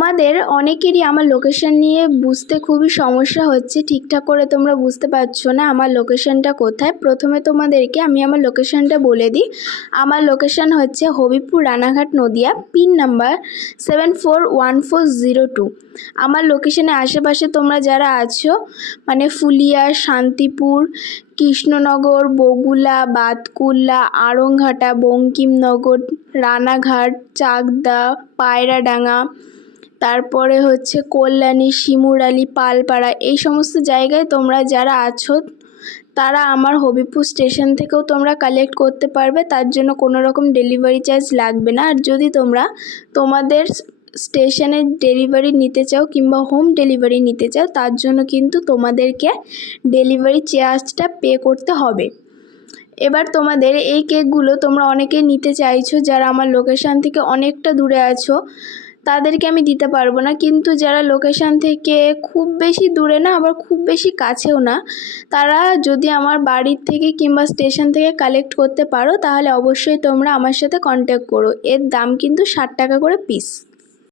তোমাদের অনেকেরই আমার লোকেশন নিয়ে বুঝতে খুবই সমস্যা হচ্ছে, ঠিকঠাক করে তোমরা বুঝতে পারছো না আমার লোকেশনটা কোথায়। প্রথমে তোমাদেরকে আমি আমার লোকেশনটা বলে দিই। আমার লোকেশন হচ্ছে হবিপুর রানাঘাট নদিয়া, পিন নাম্বার 741402। আমার লোকেশনের আশেপাশে তোমরা যারা আছো মানে ফুলিয়া, শান্তিপুর, কৃষ্ণনগর, বগুলা, বাতকুল্লা, আড়ংঘাটা, বঙ্কিমনগর, রানাঘাট, চাকদা, পায়রাডাঙ্গা, তারপরে হচ্ছে কল্যাণী, শিমুরালী, পালপাড়া, এই সমস্ত জায়গায় তোমরা যারা আছো তারা আমার হবিপুর স্টেশন থেকেও তোমরা কালেক্ট করতে পারবে। তার জন্য কোনো রকম ডেলিভারি চার্জ লাগবে না। আর যদি তোমরা তোমাদের স্টেশনে ডেলিভারি নিতে চাও কিংবা হোম ডেলিভারি নিতে চাও, তার জন্য কিন্তু তোমাদেরকে ডেলিভারি চার্জটা পে করতে হবে। এবার তোমাদের এই কেকগুলো তোমরা অনেকেই নিতে চাইছো, যারা আমার লোকেশান থেকে অনেকটা দূরে আছো তাদেরকে আমি দিতে পারবো না, কিন্তু যারা লোকেশান থেকে খুব বেশি দূরে না আবার খুব বেশি কাছেও না, তারা যদি আমার বাড়ির থেকে কিংবা স্টেশন থেকে কালেক্ট করতে পারো তাহলে অবশ্যই তোমরা আমার সাথে কন্ট্যাক্ট করো। এর দাম কিন্তু 60 টাকা করে পিস।